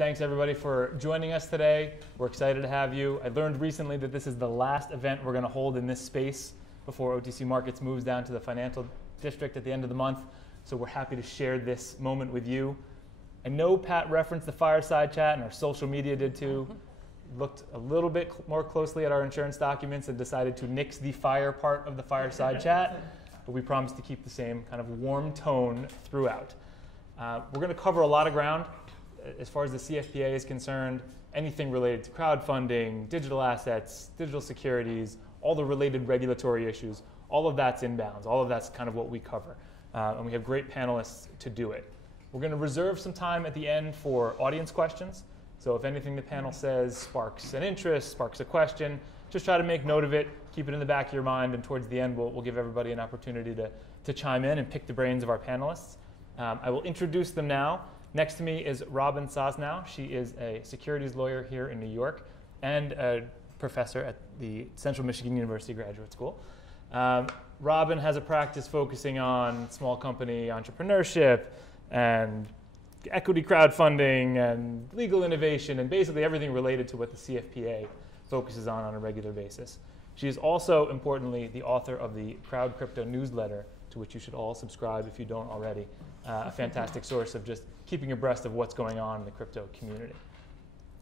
Thanks everybody for joining us today. We're excited to have you. I learned recently that this is the last event we're going to hold in this space before OTC Markets moves down to the financial district at the end of the month. So we're happy to share this moment with you. I know Pat referenced the Fireside chat and our social media did too. Looked a little bit more closely at our insurance documents and decided to nix the fire part of the Fireside chat, but we promised to keep the same kind of warm tone throughout. We're going to cover a lot of ground. As far as the CFPA is concerned, anything related to crowdfunding, digital assets, digital securities, all the related regulatory issues, all of that's inbounds. All of that's kind of what we cover. And we have great panelists to do it. We're going to reserve some time at the end for audience questions. So if anything the panel says sparks an interest, sparks a question, just try to make note of it, keep it in the back of your mind, and towards the end we'll give everybody an opportunity to chime in and pick the brains of our panelists. I will introduce them now. Next to me is Robin Sosnow. She is a securities lawyer here in New York and a professor at the Central Michigan University Graduate School. Robin has a practice focusing on small company entrepreneurship and equity crowdfunding and legal innovation and basically everything related to what the CFPA focuses on a regular basis. She is also, importantly, the author of the Crowd Crypto newsletter, to which you should all subscribe if you don't already. A fantastic source of just keeping abreast of what's going on in the crypto community.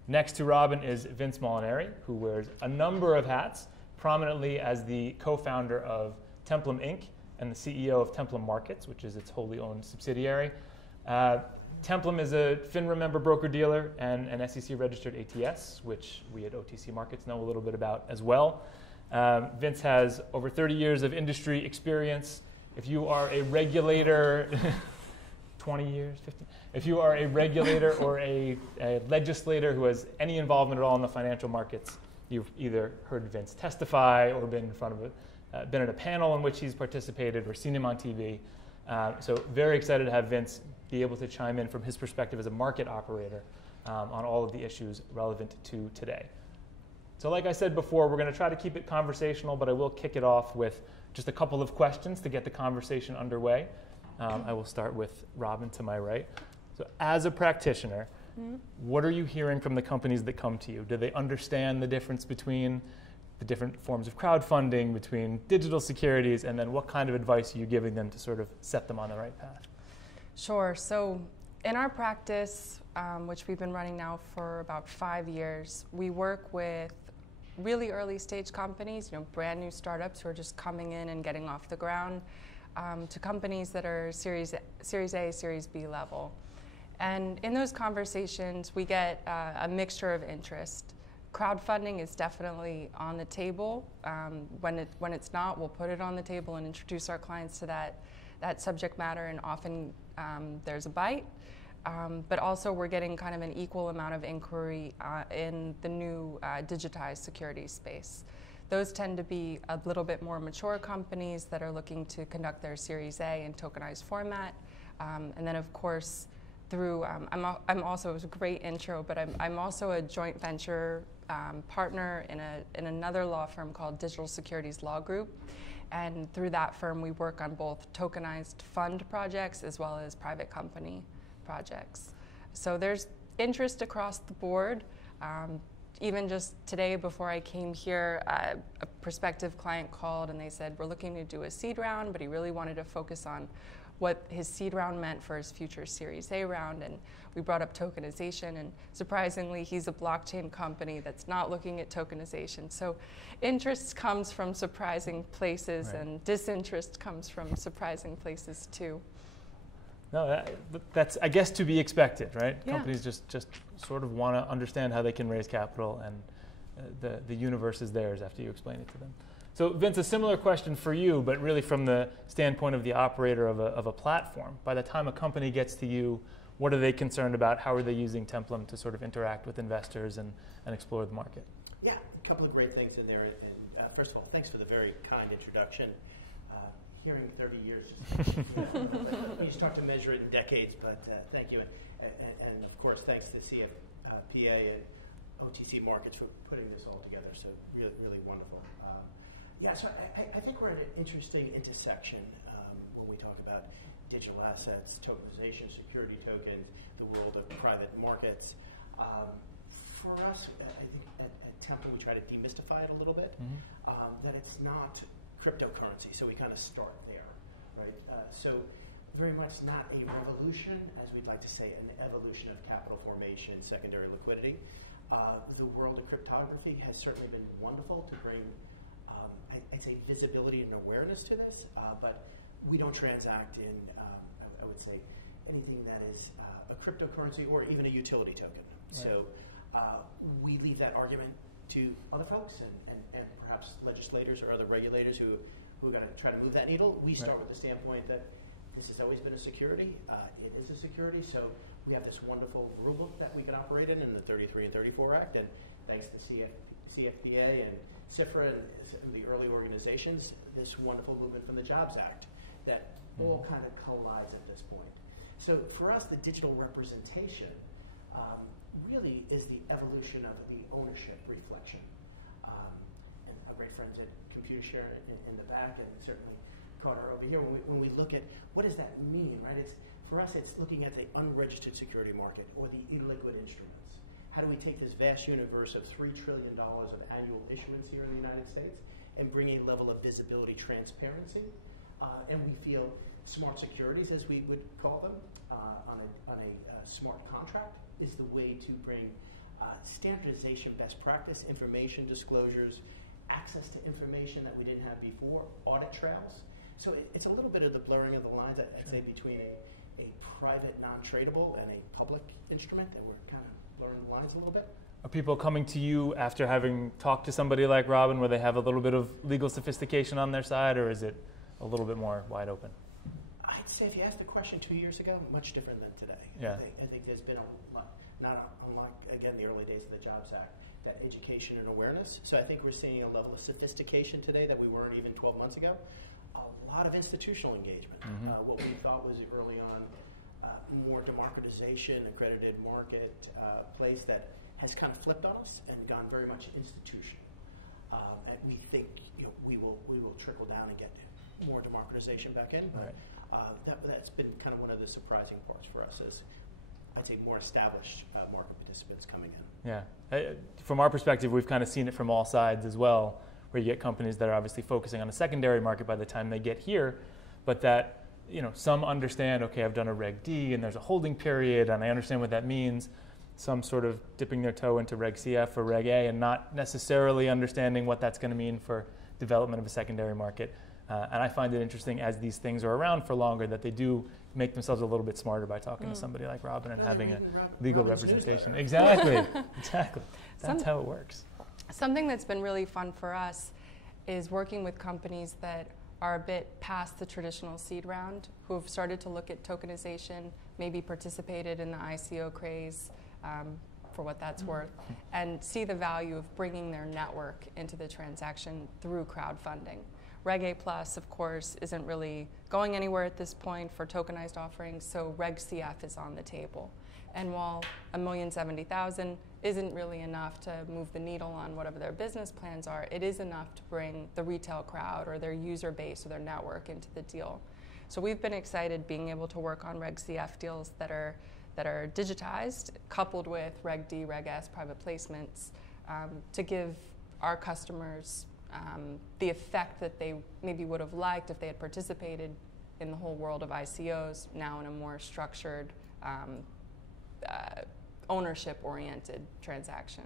Next to Robin is Vince Molinari, who wears a number of hats, prominently as the co-founder of Templum Inc. and the CEO of Templum Markets, which is its wholly owned subsidiary. Templum is a FINRA member broker-dealer and an SEC-registered ATS, which we at OTC Markets know a little bit about as well. Vince has over 30 years of industry experience. If you are a regulator, 20 years, 15. If you are a regulator or a legislator who has any involvement at all in the financial markets, you've either heard Vince testify or been in front of been at a panel in which he's participated or seen him on TV. So very excited to have Vince be able to chime in from his perspective as a market operator on all of the issues relevant to today. So like I said before, we're going to try to keep it conversational, but I will kick it off with just a couple of questions to get the conversation underway. I will start with Robin to my right. So as a practitioner, what are you hearing from the companies that come to you? Do they understand the difference between the different forms of crowdfunding, between digital securities, and then what kind of advice are you giving them to sort of set them on the right path? Sure. So in our practice, which we've been running now for about 5 years, we work with really early stage companies, brand new startups who are just coming in and getting off the ground, to companies that are Series A, Series B level. And in those conversations, we get a mixture of interest. Crowdfunding is definitely on the table. When it's not, we'll put it on the table and introduce our clients to that subject matter, and often there's a bite. But also we're getting kind of an equal amount of inquiry in the new digitized securities space. Those tend to be a little bit more mature companies that are looking to conduct their Series A in tokenized format. And then of course, through, I'm also, it was a great intro, but I'm also a joint venture partner in another law firm called Digital Securities Law Group. And through that firm, we work on both tokenized fund projects as well as private company projects. So there's interest across the board. Even just today before I came here, a prospective client called and they said, we're looking to do a seed round, but he really wanted to focus on what his seed round meant for his future Series A round. And we brought up tokenization, and surprisingly, he's a blockchain company that's not looking at tokenization. So interest comes from surprising places, right, and disinterest comes from surprising places too. No, that's, I guess, to be expected, right? Yeah. Companies just sort of want to understand how they can raise capital, and the universe is theirs after you explain it to them. So Vince, a similar question for you, but really from the standpoint of the operator of a platform. By the time a company gets to you, what are they concerned about? How are they using Templum to sort of interact with investors and explore the market? Yeah, a couple of great things in there. And first of all, thanks for the very kind introduction. Hearing 30 years, you start to measure it in decades, but thank you. And of course, thanks to CFPA and OTC Markets for putting this all together. So really, really wonderful. Yeah, so I think we're at an interesting intersection when we talk about digital assets, tokenization, security tokens, the world of private markets. For us, I think at Temple we try to demystify it a little bit, that it's not cryptocurrency, so we kind of start there, right? So very much not a revolution, as we'd like to say, an evolution of capital formation, secondary liquidity. The world of cryptography has certainly been wonderful to bring, I'd say, visibility and awareness to this, but we don't transact in, I would say, anything that is a cryptocurrency or even a utility token. Right. So we leave that argument to other folks and perhaps legislators or other regulators who are going to try to move that needle. We start with the standpoint that this has always been a security. It is a security, so we have this wonderful rule book that we can operate in the 33 and 34 Act, and thanks to CFPA and CIFRA and the early organizations, this wonderful movement from the Jobs Act that all kind of collides at this point. So for us, the digital representation really is the evolution of the ownership reflection. And our great friends at Computershare in the back, and certainly Carter over here, when we look at what does that mean, right? For us, it's looking at the unregistered security market or the illiquid instruments. How do we take this vast universe of $3 trillion of annual issuance here in the United States and bring a level of visibility, transparency, and we feel smart securities, as we would call them, on a smart contract is the way to bring standardization, best practice, information disclosures, access to information that we didn't have before, audit trails. So it's a little bit of the blurring of the lines, I'd say, between a private, non-tradable and a public instrument, that we're kind of blurring the lines a little bit. Are people coming to you after having talked to somebody like Robin where they have a little bit of legal sophistication on their side, or is it a little bit more wide open? I'd say if you asked the question 2 years ago, much different than today. Yeah. I think there's been not unlike, again, the early days of the Jobs Act, that education and awareness. So I think we're seeing a level of sophistication today that we weren't even 12 months ago. A lot of institutional engagement. What we thought was early on more democratization, accredited market place that has kind of flipped on us and gone very much institutional. And we think we will trickle down and get more democratization back in. Right. That's been kind of one of the surprising parts for us, as I'd say more established market participants coming in. Yeah. From our perspective, we've kind of seen it from all sides as well, where you get companies that are obviously focusing on a secondary market by the time they get here, but that some understand, okay, I've done a Reg D and there's a holding period and I understand what that means. Some sort of dipping their toe into Reg CF or Reg A and not necessarily understanding what that's going to mean for development of a secondary market. And I find it interesting, as these things are around for longer, that they do make themselves a little bit smarter by talking to somebody like Robin and having a legal representation. Exactly. That's how it works. Something that's been really fun for us is working with companies that are a bit past the traditional seed round, who have started to look at tokenization, maybe participated in the ICO craze, for what that's worth, and see the value of bringing their network into the transaction through crowdfunding. Reg A Plus, of course, isn't really going anywhere at this point for tokenized offerings, so Reg CF is on the table. And while $1,070,000 isn't really enough to move the needle on whatever their business plans are, it is enough to bring the retail crowd or their user base or their network into the deal. So we've been excited being able to work on Reg CF deals that are digitized, coupled with Reg D, Reg S private placements, to give our customers the effect that they maybe would have liked if they had participated in the whole world of ICOs, now in a more structured, ownership-oriented transaction.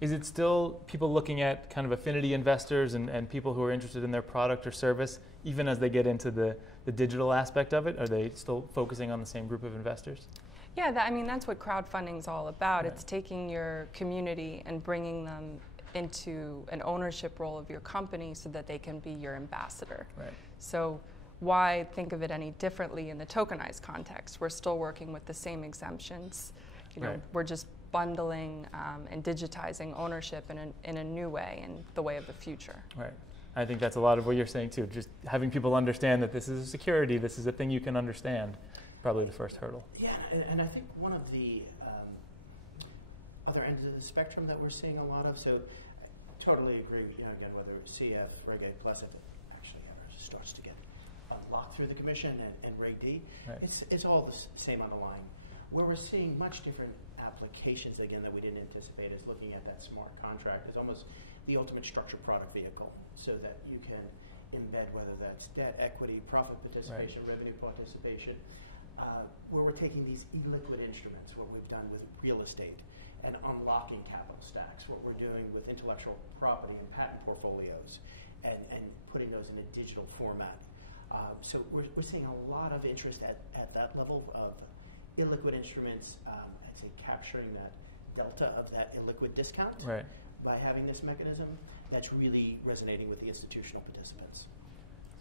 Is it still people looking at kind of affinity investors and people who are interested in their product or service, even as they get into the digital aspect of it? Are they still focusing on the same group of investors? Yeah, that's what crowdfunding is all about. Right. It's taking your community and bringing them into an ownership role of your company so that they can be your ambassador. Right. So why think of it any differently in the tokenized context? We're still working with the same exemptions. Right. We're just bundling and digitizing ownership in a new way, in the way of the future. Right. I think that's a lot of what you're saying too. Just having people understand that this is a security, this is a thing you can understand, probably the first hurdle. Yeah, and I think one of the other ends of the spectrum that we're seeing a lot of, so I totally agree, again, whether it's CF, Reg A Plus, if it actually ever starts to get unlocked through the commission, and Reg D, right. it's all the same on the line. Where we're seeing much different applications, again, that we didn't anticipate, is looking at that smart contract as almost the ultimate structured product vehicle, so that you can embed, whether that's debt, equity, profit participation, revenue participation, where we're taking these illiquid instruments, what we've done with real estate, and unlocking capital stacks, what we're doing with intellectual property and patent portfolios, and putting those in a digital format. So we're seeing a lot of interest at that level of illiquid instruments, I'd say capturing that delta of that illiquid discount by having this mechanism. That's really resonating with the institutional participants.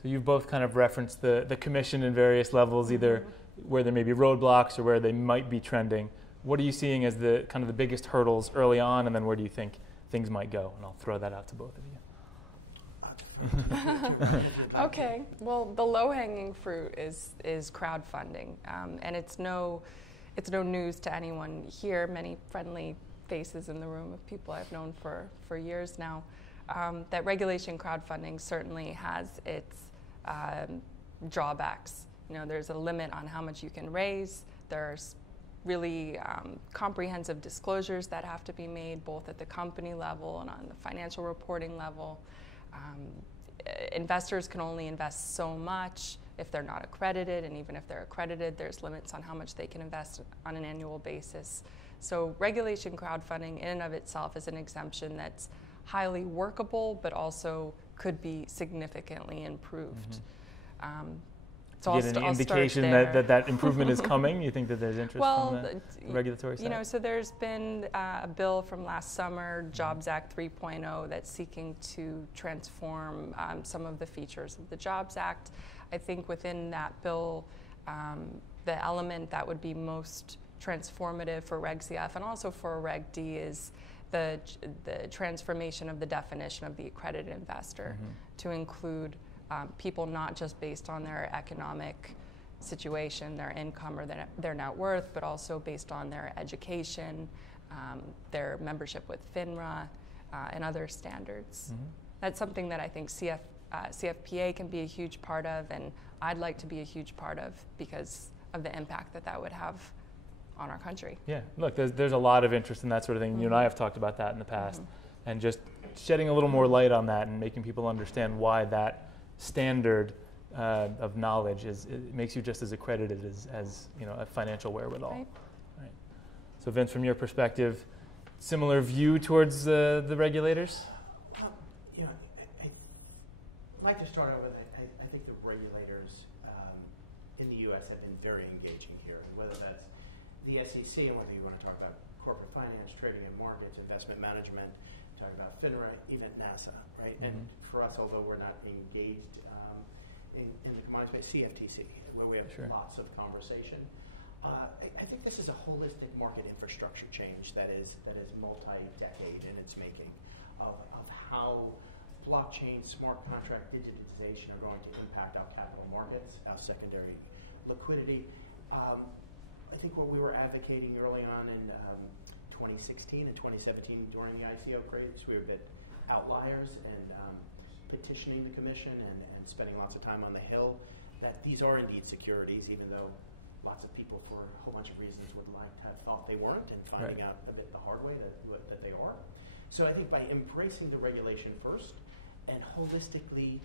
So you've both kind of referenced the commission in various levels, either where there may be roadblocks or where they might be trending. What are you seeing as the kind of the biggest hurdles early on, and then where do you think things might go? And I'll throw that out to both of you. Okay, well, the low-hanging fruit is crowdfunding, and it's no news to anyone here. Many friendly faces in the room of people I've known for years now. That regulation crowdfunding certainly has its drawbacks. You know, there's a limit on how much you can raise. There's really comprehensive disclosures that have to be made both at the company level and on the financial reporting level. Investors can only invest so much if they're not accredited, and even if they're accredited, there's limits on how much they can invest on an annual basis. So regulation crowdfunding in and of itself is an exemption that's highly workable, but also could be significantly improved. So get any indication that improvement is coming? You think that there's interest from the regulatory side? You know, so there's been a bill from last summer, Jobs Act 3.0, that's seeking to transform some of the features of the Jobs Act. I think within that bill, the element that would be most transformative for Reg CF and also for Reg D is the transformation of the definition of the accredited investor to include people not just based on their economic situation, their income, or their net worth, but also based on their education, their membership with FINRA, and other standards. That's something that I think CFPA can be a huge part of, and I'd like to be a huge part of because of the impact that would have on our country. Yeah, look, there's a lot of interest in that sort of thing. You and I have talked about that in the past, and just shedding a little more light on that and making people understand why that standard of knowledge it makes you just as accredited as you know, a financial wherewithal. Right. So Vince, from your perspective, similar view towards the regulators? You know, I'd like to start out with, I think the regulators in the U.S. have been very engaging here, whether that's the SEC and whether you want to talk about corporate finance, trading and markets, investment management, talking about FINRA, even NASA, right? And for us, although we're not engaged in the commodity space, CFTC, where we have lots of conversation. I think this is a holistic market infrastructure change that is multi-decade in its making of how blockchain, smart contract digitization are going to impact our capital markets, our secondary liquidity. I think what we were advocating early on in 2016 and 2017 during the ICO craze, we were a bit outliers and petitioning the commission and spending lots of time on the Hill that these are indeed securities, even though lots of people for a whole bunch of reasons would like to have thought they weren't, and finding out a bit the hard way that they are. So I think by embracing the regulation first and holistically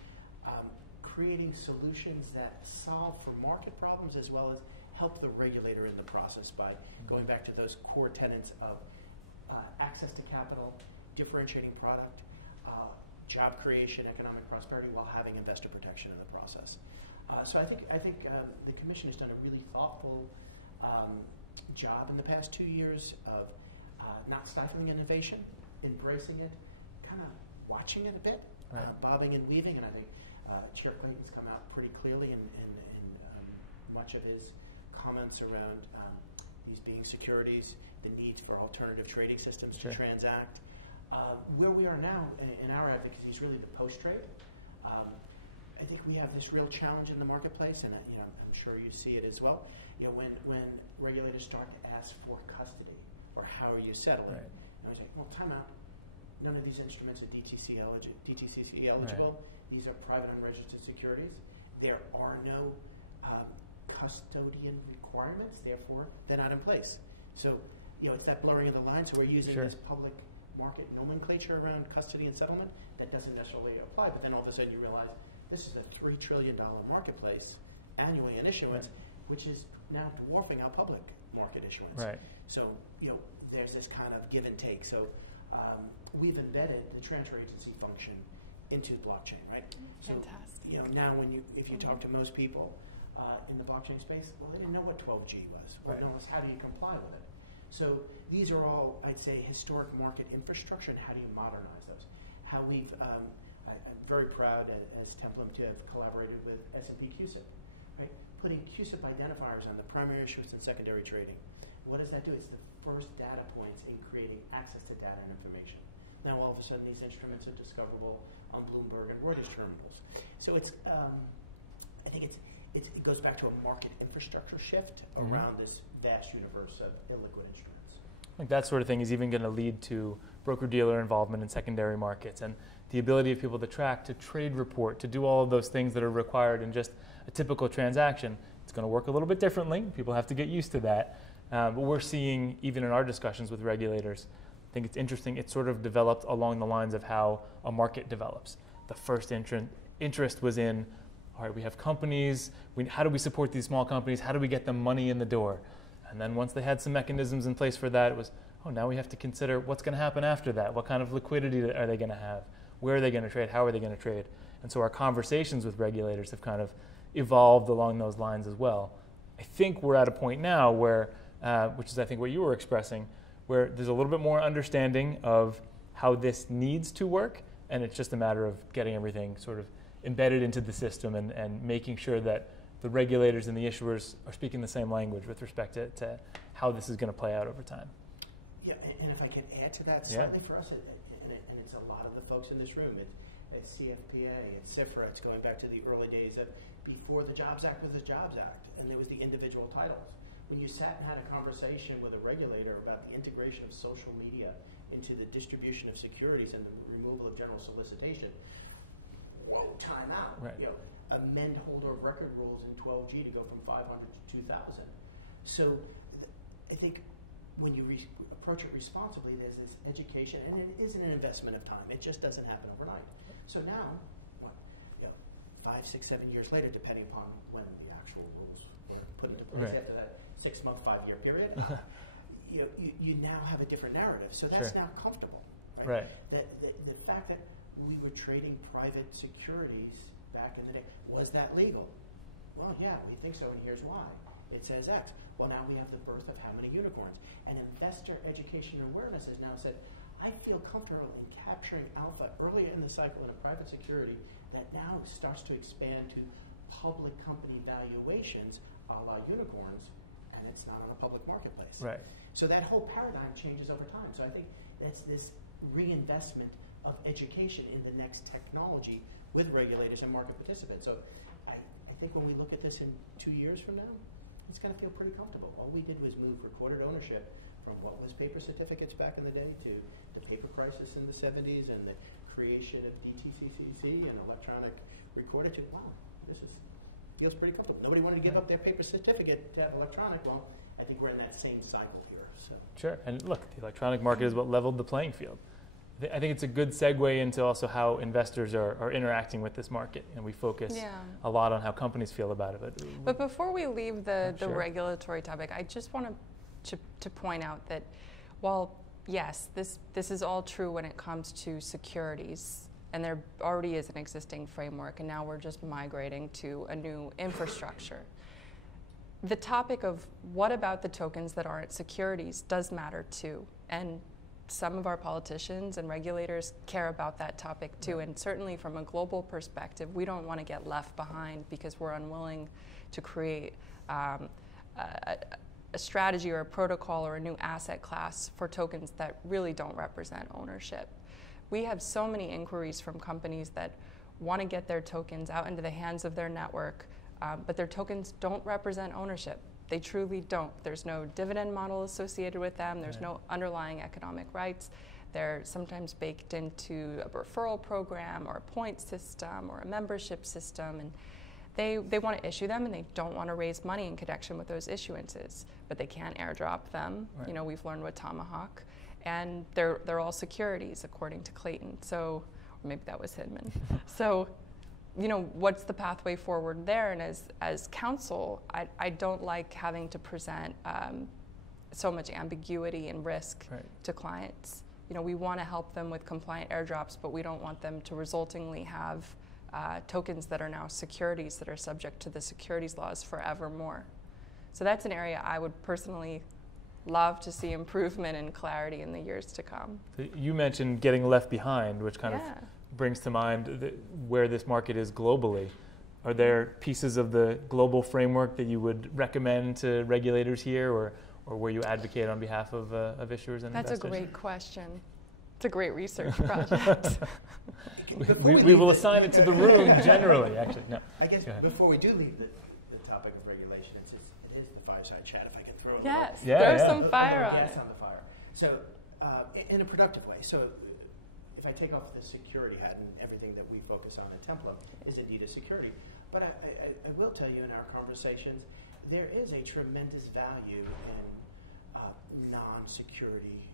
creating solutions that solve for market problems as well as help the regulator in the process by going back to those core tenets of access to capital, differentiating product, job creation, economic prosperity, while having investor protection in the process. So I think the Commission has done a really thoughtful job in the past 2 years of not stifling innovation, embracing it, kind of watching it a bit, bobbing and weaving, and I think Chair Clayton's come out pretty clearly in much of his comments around these being securities, the need for alternative trading systems to transact. Where we are now in our advocacy is really the post-trade. I think we have this real challenge in the marketplace, and you know, I'm sure you see it as well. You know, when regulators start to ask for custody or how are you settling, and I was like, well, time out. None of these instruments are DTCC eligible. These are private unregistered securities. There are no custodian requirements, therefore they're not in place. So it's that blurring of the lines. So we're using Sure. this public market nomenclature around custody and settlement that doesn't necessarily apply. But then all of a sudden you realize this is a $3 trillion marketplace annually in issuance, which is now dwarfing our public market issuance. Right. So there's this kind of give and take. So we've embedded the transfer agency function into blockchain, right? Fantastic. So, now if you talk to most people in the blockchain space, well, they didn't know what 12G was. Or Right. know how do you comply with it? So these are all, I'd say, historic market infrastructure, and how do you modernize those? How we've, I'm very proud as Templum to have collaborated with S&P CUSIP, right? Putting CUSIP identifiers on the primary issuance and secondary trading. What does that do? It's the first data points in creating access to data and information. Now all of a sudden these instruments are discoverable on Bloomberg and Reuters terminals. So it's, I think it goes back to a market infrastructure shift around this vast universe of illiquid instruments. I think that sort of thing is even going to lead to broker-dealer involvement in secondary markets and the ability of people to track, to trade report, to do all of those things that are required in just a typical transaction. It's going to work a little bit differently. People have to get used to that. But we're seeing, even in our discussions with regulators, I think it's interesting, it's sort of developed along the lines of how a market develops. The first interest was in, all right, we have companies, how do we support these small companies? How do we get them money in the door? And then once they had some mechanisms in place for that, it was, oh, now we have to consider what's going to happen after that. What kind of liquidity are they going to have? Where are they going to trade? How are they going to trade? And so our conversations with regulators have kind of evolved along those lines as well. I think we're at a point now where, which is I think what you were expressing, where there's a little bit more understanding of how this needs to work, and it's just a matter of getting everything sort of embedded into the system and making sure that the regulators and the issuers are speaking the same language with respect to how this is going to play out over time. Yeah, and if I can add to that slightly for us, and it's a lot of the folks in this room, it's CFPA, it's CIFRA, it's going back to the early days of before the Jobs Act was the Jobs Act, and there was the individual titles. When you sat and had a conversation with a regulator about the integration of social media into the distribution of securities and the removal of general solicitation, whoa, time out. Right. Amend holder of record rules in 12G to go from 500 to 2,000. So I think when you approach it responsibly, there's this education, and it isn't an investment of time. It just doesn't happen overnight. So now, 5, 6, 7 years later, depending upon when the actual rules were put into place after that 6-month, 5-year period, you now have a different narrative. So that's now comfortable. Right? The fact that we were trading private securities back in the day, was that legal? Well, yeah, we think so, and here's why. It says X. Well, now we have the birth of how many unicorns? And investor education and awareness has now said, I feel comfortable in capturing alpha earlier in the cycle in a private security that now starts to expand to public company valuations a la unicorns, and it's not on a public marketplace. Right. So that whole paradigm changes over time. So I think that's this reinvestment of education in the next technology with regulators and market participants. So I think when we look at this in 2 years from now, it's going to feel pretty comfortable. All we did was move recorded ownership from what was paper certificates back in the day to the paper crisis in the 70s and the creation of DTCCC and electronic recorded to, wow, feels pretty comfortable. Nobody wanted to give up their paper certificate to have electronic. Well, I think we're in that same cycle here. So. Sure, and look, the electronic market is what leveled the playing field. I think it's a good segue into also how investors are interacting with this market, and we focus a lot on how companies feel about it. But before we leave the regulatory topic, I just want to point out that while, yes, this is all true when it comes to securities, and there already is an existing framework, and now we're just migrating to a new infrastructure. The topic of what about the tokens that aren't securities does matter too, and some of our politicians and regulators care about that topic too, and certainly from a global perspective, we don't want to get left behind because we're unwilling to create a strategy or a protocol or a new asset class for tokens that really don't represent ownership. We have so many inquiries from companies that want to get their tokens out into the hands of their network, but their tokens don't represent ownership. They truly don't. There's no dividend model associated with them. There's no underlying economic rights. They're sometimes baked into a referral program or a point system or a membership system. And they want to issue them and they don't want to raise money in connection with those issuances, but they can't airdrop them. Right. You know, we've learned with Tomahawk, and they're all securities according to Clayton. So, or maybe that was Hidman. So, you know, what's the pathway forward there? And as counsel, I don't like having to present so much ambiguity and risk to clients. You know, we want to help them with compliant airdrops, but we don't want them to resultingly have tokens that are now securities that are subject to the securities laws forevermore. So that's an area I would personally love to see improvement and clarity in the years to come. You mentioned getting left behind, which kind of brings to mind where this market is globally. Are there pieces of the global framework that you would recommend to regulators here, or where you advocate on behalf of issuers and investors? That's a great question. It's a great research project. we will assign it to the room generally, actually. No. I guess before we do leave the topic of regulation, it is the fireside chat, if I can throw it. Yes, there's some fire on it. Gas on the fire. So, in a productive way. So, if I take off the security hat, and everything that we focus on at Templo is indeed a security. But I will tell you in our conversations, there is a tremendous value in non-security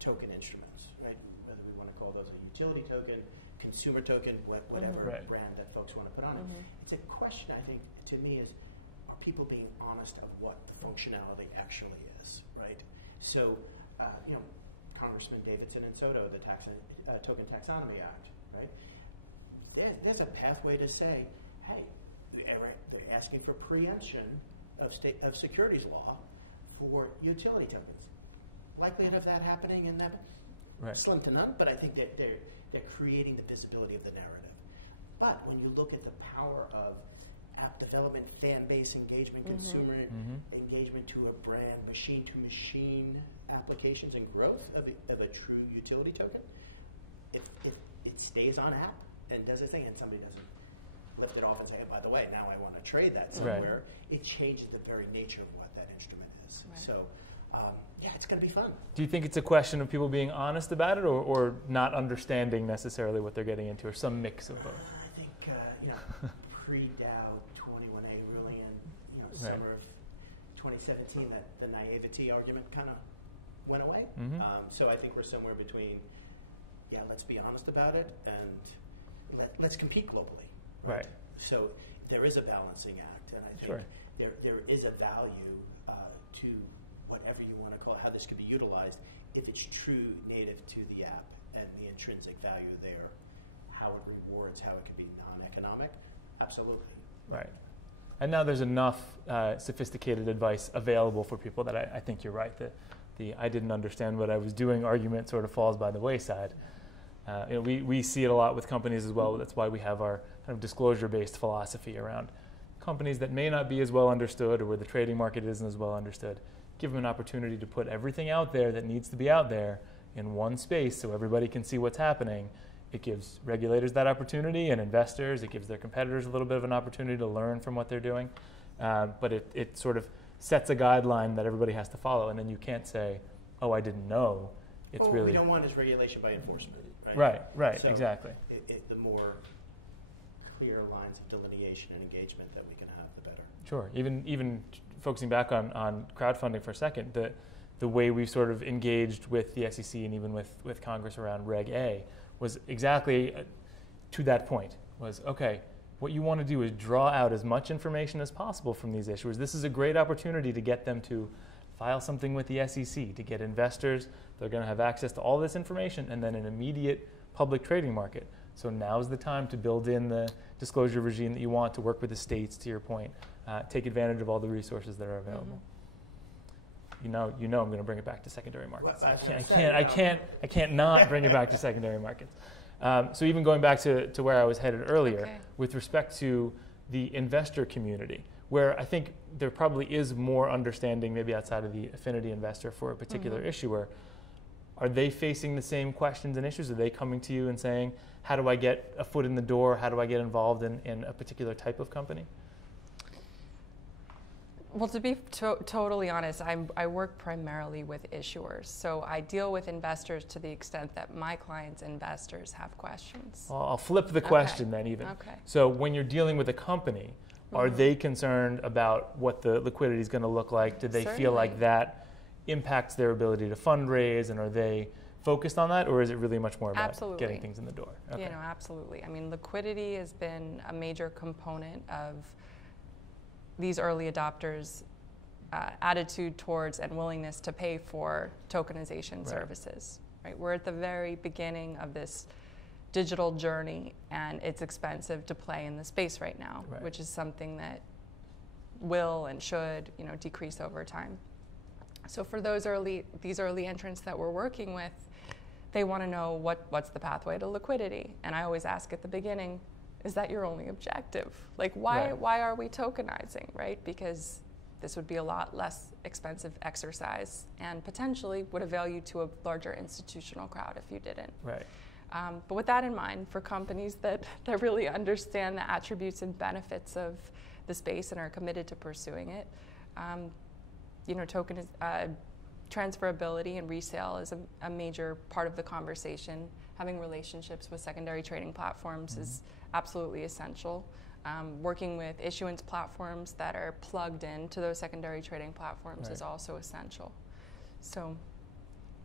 token instruments, right? Whether we want to call those a utility token, consumer token, whatever brand that folks want to put on it. It's a question, I think, to me is, are people being honest of what the functionality actually is, right? So, you know, Congressman Davidson and Soto, the Token Taxonomy Act, right? There's a pathway to say, hey, they're asking for preemption of securities law for utility tokens. Likelihood of that happening in that slim to none, but I think that they're creating the visibility of the narrative. But when you look at the power of app development, fan base engagement, consumer engagement to a brand, machine to machine applications and growth of a true utility token, if it stays on app and does its thing, and somebody doesn't lift it off and say, oh, by the way, now I want to trade that somewhere, it changes the very nature of what that instrument is. So, yeah, it's going to be fun. Do you think it's a question of people being honest about it, or not understanding necessarily what they're getting into, or some mix of both? I think, you know, pre-Dow 21A really in, you know, summer of 2017, that the naivety argument kind of went away. So I think we're somewhere between, let's be honest about it, and let's compete globally. Right. So there is a balancing act, and I think there is a value to whatever you want to call it, how this could be utilized, if it's true native to the app and the intrinsic value there, how it rewards, how it could be non-economic. Absolutely. Right. And now there's enough sophisticated advice available for people that I think you're right. The I didn't understand what I was doing argument sort of falls by the wayside. You know, we see it a lot with companies as well. That's why we have our kind of disclosure-based philosophy around companies that may not be as well understood, or where the trading market isn't as well understood. Give them an opportunity to put everything out there that needs to be out there in one space so everybody can see what's happening. It gives regulators that opportunity, and investors. It gives their competitors a little bit of an opportunity to learn from what they're doing. But it sort of sets a guideline that everybody has to follow, and then you can't say, oh, I didn't know. It's really... What we don't want is regulation by enforcement. Right, so exactly. The more clear lines of delineation and engagement that we can have, the better. Sure. Even focusing back on crowdfunding for a second, the way we've sort of engaged with the SEC and even with Congress around Reg A was exactly to that point, was, okay, what you want to do is draw out as much information as possible from these issuers. This is a great opportunity to get them to file something with the SEC, to get investors. They're going to have access to all this information, and then an immediate public trading market. So now's the time to build in the disclosure regime that you want, to work with the states, to your point, take advantage of all the resources that are available. You know I'm going to bring it back to secondary markets. I can't not bring it back to secondary markets. So even going back to where I was headed earlier, with respect to the investor community, where I think there probably is more understanding, maybe outside of the affinity investor for a particular issuer. Are they facing the same questions and issues? Are they coming to you and saying, how do I get a foot in the door? How do I get involved in a particular type of company? Well, to be totally honest, I work primarily with issuers. So I deal with investors to the extent that my clients' investors have questions. Well, I'll flip the question then even. So when you're dealing with a company, Are they concerned about what the liquidity is going to look like? Do they feel like that impacts their ability to fundraise, and are they focused on that, or is it really much more about getting things in the door? Okay. You know, absolutely. I mean, liquidity has been a major component of these early adopters' attitude towards and willingness to pay for tokenization services. Right? We're at the very beginning of this digital journey, and it's expensive to play in the space right now, which is something that will and should, you know, decrease over time. So for these early entrants that we're working with, they want to know what's the pathway to liquidity. And I always ask at the beginning, is that your only objective? Like, why are we tokenizing, right? Because this would be a lot less expensive exercise and potentially would avail you to a larger institutional crowd if you didn't. Right. But with that in mind, for companies that really understand the attributes and benefits of the space and are committed to pursuing it, you know, transferability and resale is a major part of the conversation. Having relationships with secondary trading platforms is absolutely essential. Working with issuance platforms that are plugged into those secondary trading platforms is also essential. So.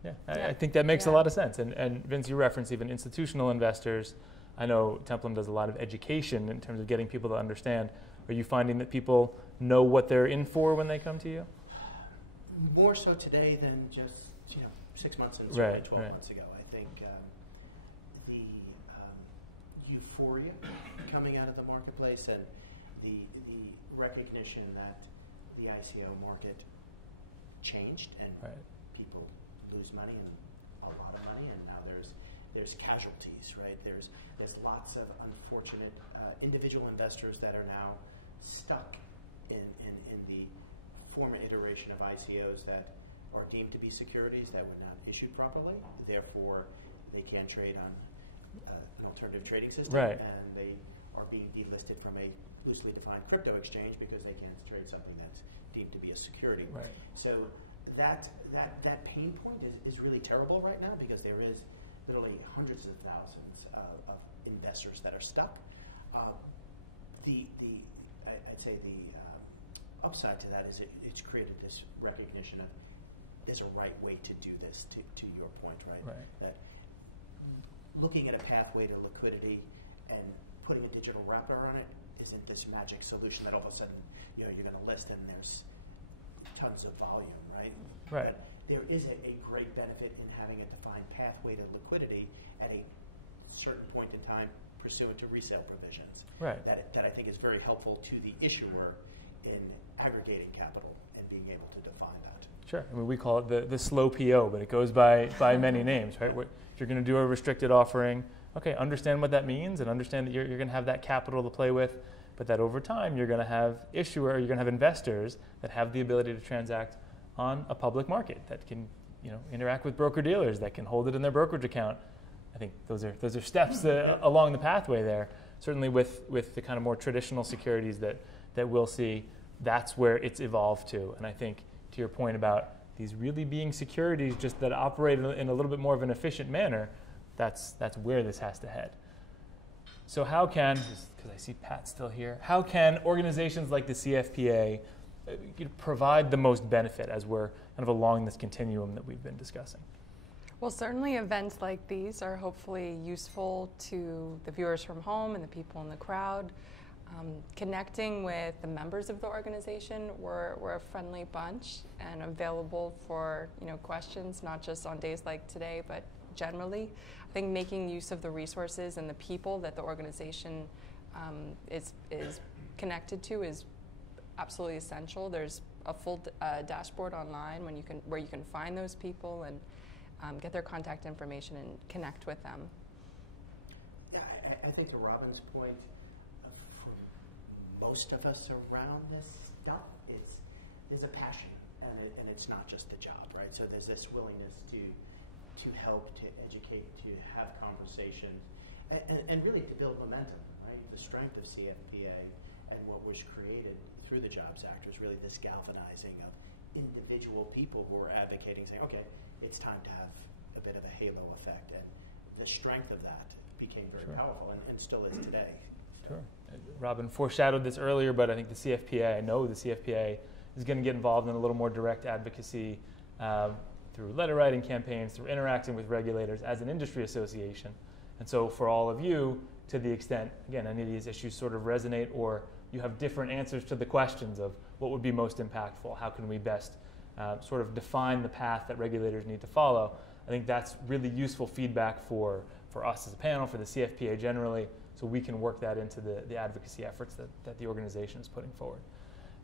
Yeah, I think that makes a lot of sense. And Vince, you referenced even institutional investors. I know Templum does a lot of education in terms of getting people to understand. Are you finding that people know what they're in for when they come to you? More so today than just 6 months and 12 months ago. I think the euphoria coming out of the marketplace and the recognition that the ICO market changed and people lose money, and a lot of money, and now there's casualties, right? There's lots of unfortunate individual investors that are now stuck in the former iteration of ICOs that are deemed to be securities that were not issued properly. Therefore, they can't trade on an alternative trading system, and they are being delisted from a loosely defined crypto exchange because they can't trade something that's deemed to be a security. Right. So that pain point is really terrible right now, because there is literally hundreds of thousands of investors that are stuck. I'd say the upside to that is it's created this recognition of there's a right way to do this, to your point, right? That looking at a pathway to liquidity and putting a digital wrapper on it isn't this magic solution that all of a sudden you're going to list and there's tons of volume, right? But there is a great benefit in having a defined pathway to liquidity at a certain point in time pursuant to resale provisions. That I think is very helpful to the issuer in aggregating capital and being able to define that. Sure. I mean, we call it the slow PO, but it goes by many names, right? If you're going to do a restricted offering, okay, understand what that means and understand that you're going to have that capital to play with, but that over time you're going to have you're going to have investors that have the ability to transact on a public market, that can interact with broker dealers, that can hold it in their brokerage account. I think those are steps along the pathway there. Certainly with the kind of more traditional securities that we'll see, that's where it's evolved to. And I think to your point about these really being securities just that operate in a little bit more of an efficient manner, that's where this has to head. So how can, because I see Pat still here, how can organizations like the CFPA provide the most benefit as we're kind of along this continuum that we've been discussing? Well, certainly events like these are hopefully useful to the viewers from home and the people in the crowd. Connecting with the members of the organization, we're a friendly bunch and available for questions, not just on days like today, but generally. I think making use of the resources and the people that the organization is connected to is absolutely essential. There's a full dashboard online where you can find those people and get their contact information and connect with them. Yeah, I think to Robin's point, for most of us around this stuff, there's a passion, and it's not just a job, right? So there's this willingness to help, to educate, to have conversations, and really to build momentum, right? The strength of CFPA and what was created through the Jobs Act was really this galvanizing of individual people who are advocating, saying, okay, it's time to have a bit of a halo effect. And the strength of that became very powerful and still is today. Sure. Robin foreshadowed this earlier, but I think the CFPA, I know the CFPA is going to get involved in a little more direct advocacy through letter writing campaigns, through interacting with regulators as an industry association. And so for all of you, to the extent, again, any of these issues sort of resonate or you have different answers to the questions of what would be most impactful, how can we best sort of define the path that regulators need to follow, I think that's really useful feedback for us as a panel, for the CFPA generally, so we can work that into the advocacy efforts that the organization is putting forward.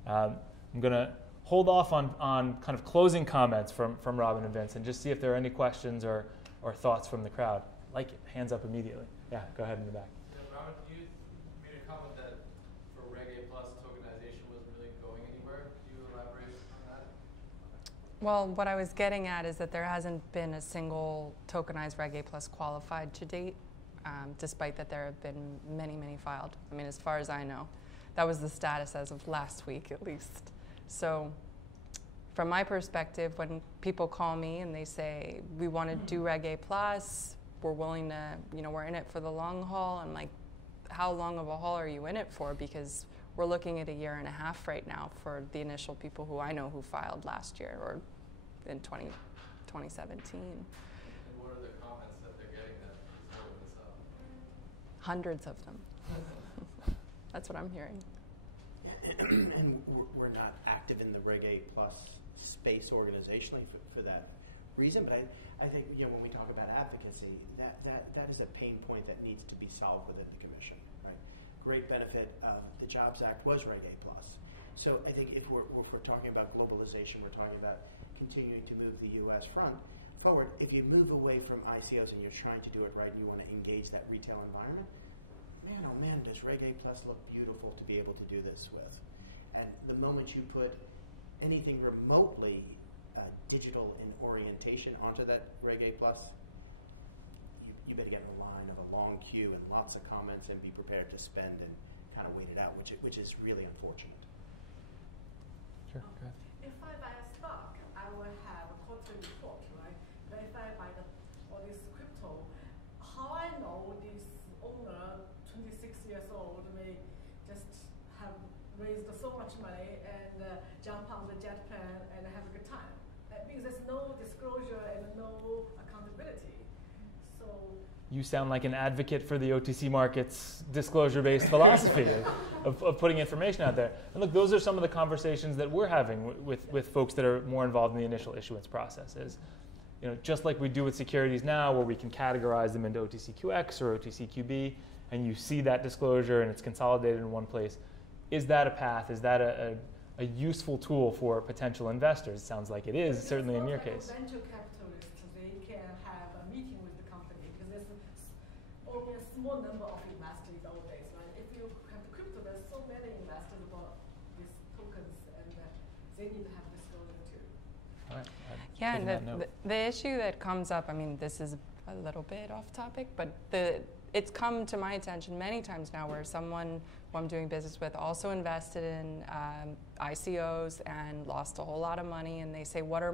I'm going to hold off on kind of closing comments from Robin and Vince and just see if there are any questions or thoughts from the crowd. Like it, hands up immediately. Yeah, go ahead in the back. Yeah, Robin, you made a comment that for Reg A plus tokenization wasn't really going anywhere. Could you elaborate on that? Well, what I was getting at is that there hasn't been a single tokenized Reg A plus qualified to date, despite that there have been many, many filed. I mean, as far as I know, that was the status as of last week at least. So from my perspective, when people call me and they say, we want to do Reg A plus, we're willing to, we're in it for the long haul, I'm like, how long of a haul are you in it for? Because we're looking at 1.5 years right now for the initial people who I know who filed last year or in 2017. And what are the comments that they're getting that is holding this up? Hundreds of them. That's what I'm hearing. And we're not active in the Reg A plus space organizationally for that reason, but I think when we talk about advocacy, that is a pain point that needs to be solved within the commission. Right? Great benefit of the Jobs Act was Reg A plus. So I think if we're talking about globalization, we're talking about continuing to move the U.S. forward. If you move away from ICOs and you're trying to do it right and you want to engage that retail environment, man, oh man, does Reg A plus look beautiful to be able to do this with. And the moment you put anything remotely digital in orientation onto that Reg A plus, you better get in the line of a long queue and lots of comments and be prepared to spend and kind of wait it out, which is really unfortunate. Sure, go ahead. If I buy a stock, I will have a quarterly report, right? But if I buy all this crypto, how I know this owner, 26 years old, may just have raised so much money and jump on the jet plane and have a good time? Because there's no disclosure and no accountability. So You sound like an advocate for the OTC market's disclosure-based philosophy of putting information out there. And look, those are some of the conversations that we're having with folks that are more involved in the initial issuance processes. Just like we do with securities now, where we can categorize them into OTCQX or OTCQB, and you see that disclosure and it's consolidated in one place. Is that a path? Is that a useful tool for potential investors? It sounds like it is, certainly in your case. Venture capitalists, they can have a meeting with the company because there's only a small number of investors nowadays, right? If you have the crypto, there's so many investors about these tokens, and they need to have disclosure too. All right. Yeah, and the issue that comes up, I mean, this is a little bit off topic, but it's come to my attention many times now where someone who I'm doing business with also invested in ICOs and lost a whole lot of money, and they say, what are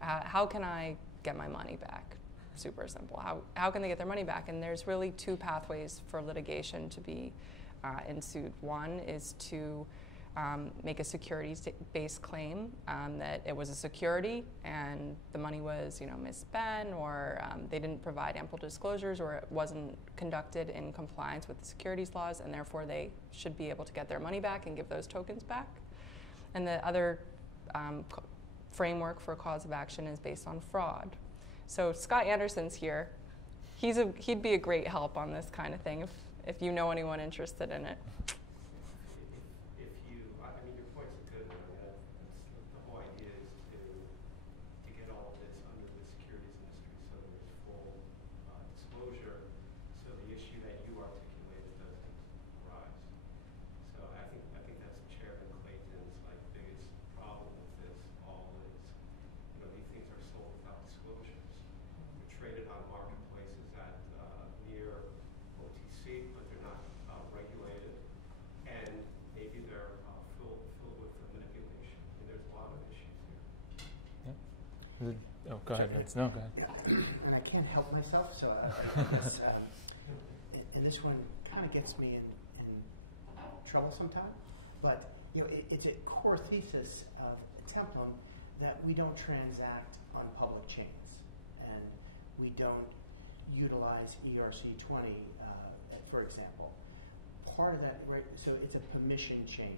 how can I get my money back? Super simple. How can they get their money back? And there's really two pathways for litigation to be ensued. One is to make a securities-based claim that it was a security and the money was, misspent, or they didn't provide ample disclosures, or it wasn't conducted in compliance with the securities laws, and therefore they should be able to get their money back and give those tokens back. And the other framework for cause of action is based on fraud. So Scott Anderson's here. He'd be a great help on this kind of thing if you know anyone interested in it. Oh, go ahead, Vince. No, go ahead. And I can't help myself, so and this one kind of gets me troublesome time. But it's a core thesis of Templum that we don't transact on public chains, and we don't utilize ERC20, for example. Part of that, right? So it's a permission chain,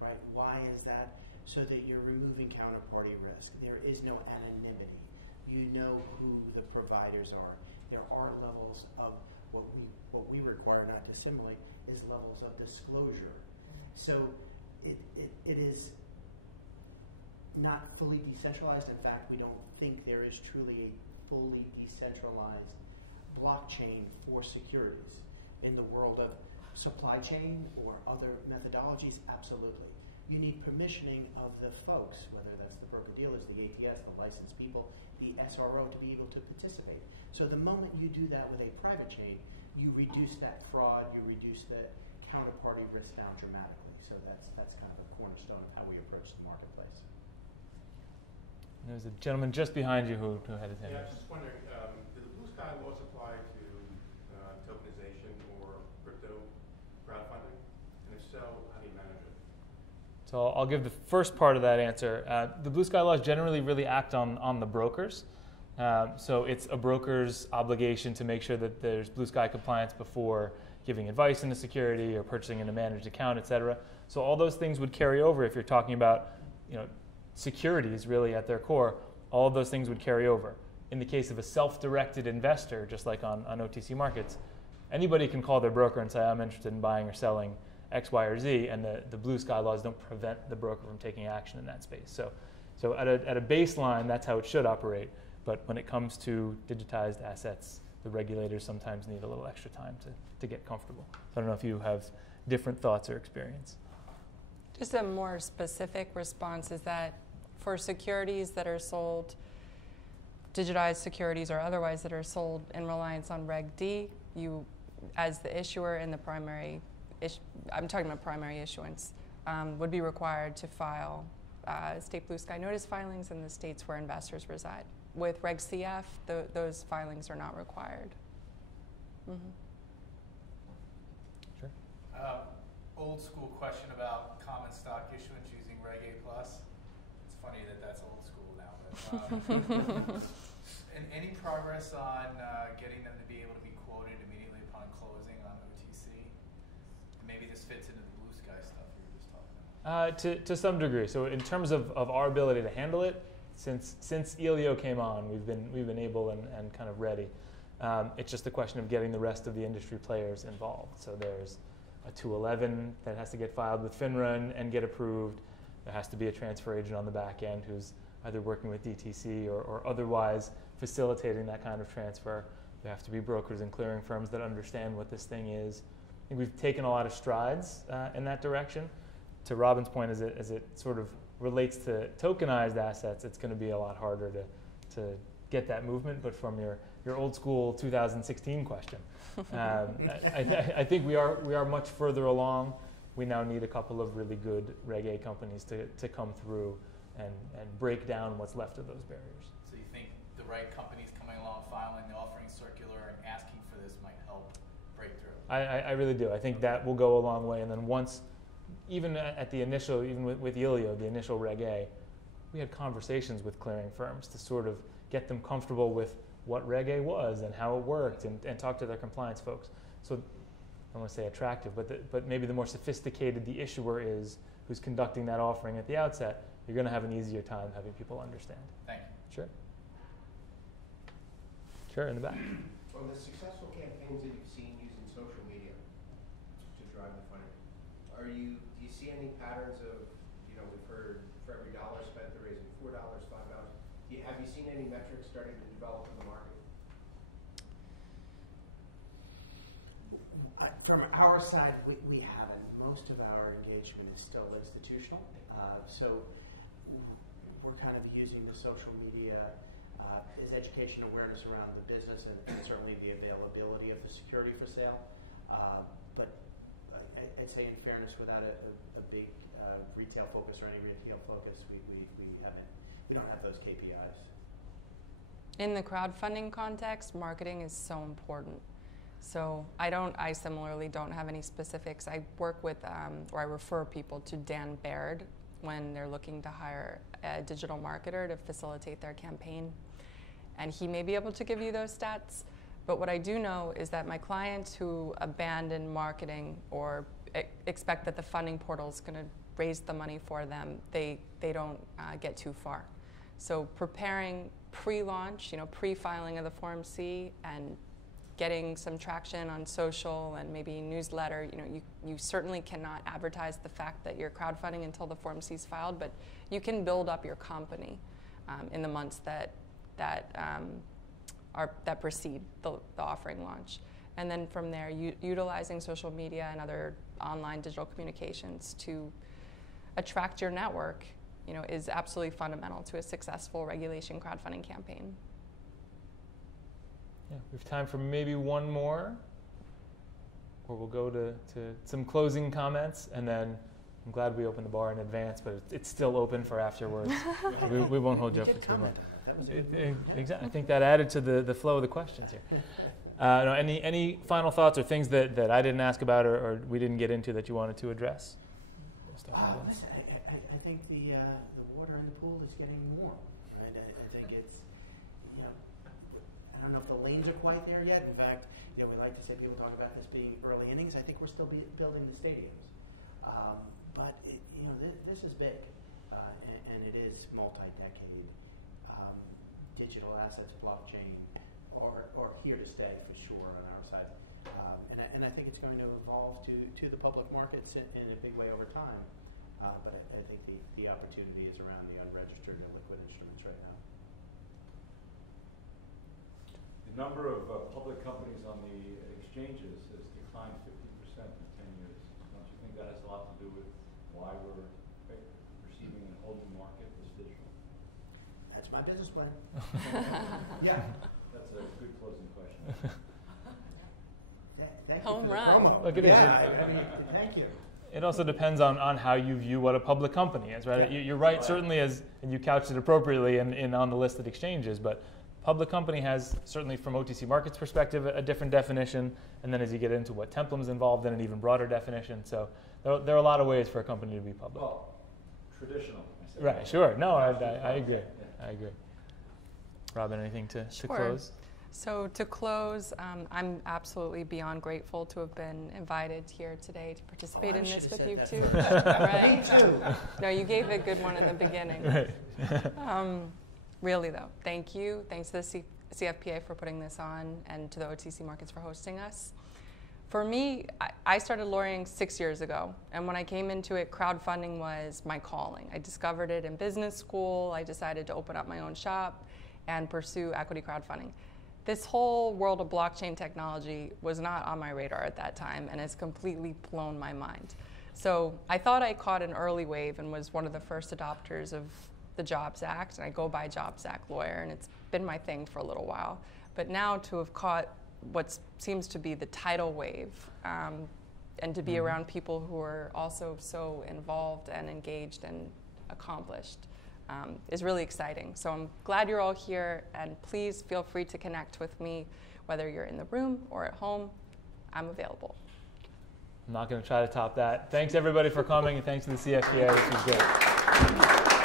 right? Why is that? So that you're removing counterparty risk. There is no anonymity. You know who the providers are. There are levels of what we require, not to simulate, is levels of disclosure. So it is not fully decentralized. In fact, we don't think there is truly a fully decentralized blockchain for securities. In the world of supply chain or other methodologies, absolutely. You need permissioning of the folks, whether that's the broker-dealers, the ATS, the licensed people, the SRO, to be able to participate. So the moment you do that with a private chain, you reduce that fraud, you reduce the counterparty risk down dramatically. So that's kind of a cornerstone of how we approach the marketplace. There's a gentleman just behind you who had his hand Yeah, I up. was just wondering, do the blue sky laws apply to tokenization or crypto crowdfunding? And if so, how do you manage it? So I'll give the first part of that answer. The blue sky laws generally really act on the brokers. So it's a broker's obligation to make sure that there's blue sky compliance before giving advice in a security or purchasing in a managed account, et cetera. So all those things would carry over if you're talking about, securities really at their core. All of those things would carry over. In the case of a self-directed investor, just like on OTC markets, anybody can call their broker and say, I'm interested in buying or selling X, Y, or Z, and the blue sky laws don't prevent the broker from taking action in that space. So at a baseline, that's how it should operate. But when it comes to digitized assets, the regulators sometimes need a little extra time to get comfortable. So I don't know if you have different thoughts or experience. Just a more specific response is that for securities that are sold, digitized securities or otherwise that are sold in reliance on Reg D, you, as the issuer in the primary, I'm talking about primary issuance, would be required to file state blue sky notice filings in the states where investors reside. With Reg CF, those filings are not required. Mm-hmm. Sure. Old school question about common stock issuance using Reg A+. It's funny that that's old school now. But, and any progress on getting them to be able to be quoted immediately upon closing on OTC? And maybe this fits into the blue sky stuff you were just talking about. To some degree. So in terms of our ability to handle it, since Elio came on, we've been able and kind of ready. It's just a question of getting the rest of the industry players involved. So there's a 211 that has to get filed with FINRA and get approved. There has to be a transfer agent on the back end who's either working with DTC or otherwise facilitating that kind of transfer. There have to be brokers and clearing firms that understand what this thing is. I think we've taken a lot of strides in that direction. To Robin's point, as it sort of relates to tokenized assets, it's going to be a lot harder to get that movement. But from your old school 2016 question, I think we are much further along. We now need a couple of really good Reg A companies to come through and break down what's left of those barriers. So you think the right companies coming along, filing the offering circular and asking for this might help break through? I really do. I think that will go a long way. And then once, even at the initial, even with Elio, the initial Reg A, we had conversations with clearing firms to sort of get them comfortable with what Reg A was and how it worked and talk to their compliance folks. So I don't want to say attractive, but maybe the more sophisticated the issuer is who's conducting that offering at the outset, you're going to have an easier time having people understand. Thank you. Sure. Sure, in the back. On the successful campaigns that you've seen using social media to drive the funding, do you see any patterns of, we've heard for every dollar spent they're raising $4, $5. Have you seen any metrics starting to develop in the market? From our side, we haven't. Most of our engagement is still institutional. So we're kind of using the social media as education awareness around the business and certainly the availability of the security for sale. But I'd say in fairness, without a big retail focus or any retail focus, we don't have those KPIs. In the crowdfunding context, marketing is so important. So I similarly don't have any specifics. I work with, or I refer people to Dan Baird when they're looking to hire a digital marketer to facilitate their campaign. And he may be able to give you those stats. But what I do know is that my clients who abandon marketing or expect that the funding portal is going to raise the money for them, they don't get too far. So preparing pre-launch, pre-filing of the Form C and getting some traction on social and maybe newsletter, you certainly cannot advertise the fact that you're crowdfunding until the Form C is filed, but you can build up your company in the months that precede the offering launch. And then from there, utilizing social media and other online digital communications to attract your network, is absolutely fundamental to a successful regulation crowdfunding campaign. Yeah, we have time for maybe one more, or we'll go to some closing comments, and then I'm glad we opened the bar in advance, but it's still open for afterwards. we won't hold you up for too much. Exactly. I think that added to the flow of the questions here. No, any final thoughts or things that I didn't ask about or we didn't get into that you wanted to address? Listen, I think the water in the pool is getting warm, right? I think it's, I don't know if the lanes are quite there yet. In fact, we like to say people talk about this being early innings. I think we're still building the stadiums. But this is big, and it is multi-decade. Digital assets, blockchain, are here to stay for sure on our side. And I think it's going to evolve to the public markets in a big way over time. But I think the opportunity is around the unregistered and liquid instruments right now. The number of public companies on the exchanges has declined 50% in 10 years. Don't you think that has a lot to do with why we're receiving an whole new market that's digital? That's my business plan. Yeah. That's a good closing question. Thank Home you for run. the promo. Look, it is. Thank you. It also depends on how you view what a public company is, right? You're right, certainly, and you couched it appropriately in on the listed exchanges, but public company has, certainly from OTC Markets perspective, a different definition, and then as you get into what Templum's involved in, an even broader definition. So there are a lot of ways for a company to be public. Well, traditional. Right, sure. No, I agree. Yeah. I agree. Robin, anything to close? So to close, I'm absolutely beyond grateful to have been invited here today to participate in this with you too. Right? Me too. No, you gave a good one in the beginning. Right. Really though, thank you. Thanks to the CFPA for putting this on and to the OTC Markets for hosting us. For me, I started lawyering 6 years ago, and when I came into it, crowdfunding was my calling. I discovered it in business school. I decided to open up my own shop and pursue equity crowdfunding. This whole world of blockchain technology was not on my radar at that time, and it's completely blown my mind. So I thought I caught an early wave and was one of the first adopters of the Jobs Act, and I go by Jobs Act lawyer, and it's been my thing for a little while. But now to have caught what seems to be the tidal wave, and to be around people who are also so involved and engaged and accomplished is really exciting. So I'm glad you're all here, and please feel free to connect with me, whether you're in the room or at home. I'm available. I'm not going to try to top that. Thanks everybody for coming, and thanks to the CFPA, which was great.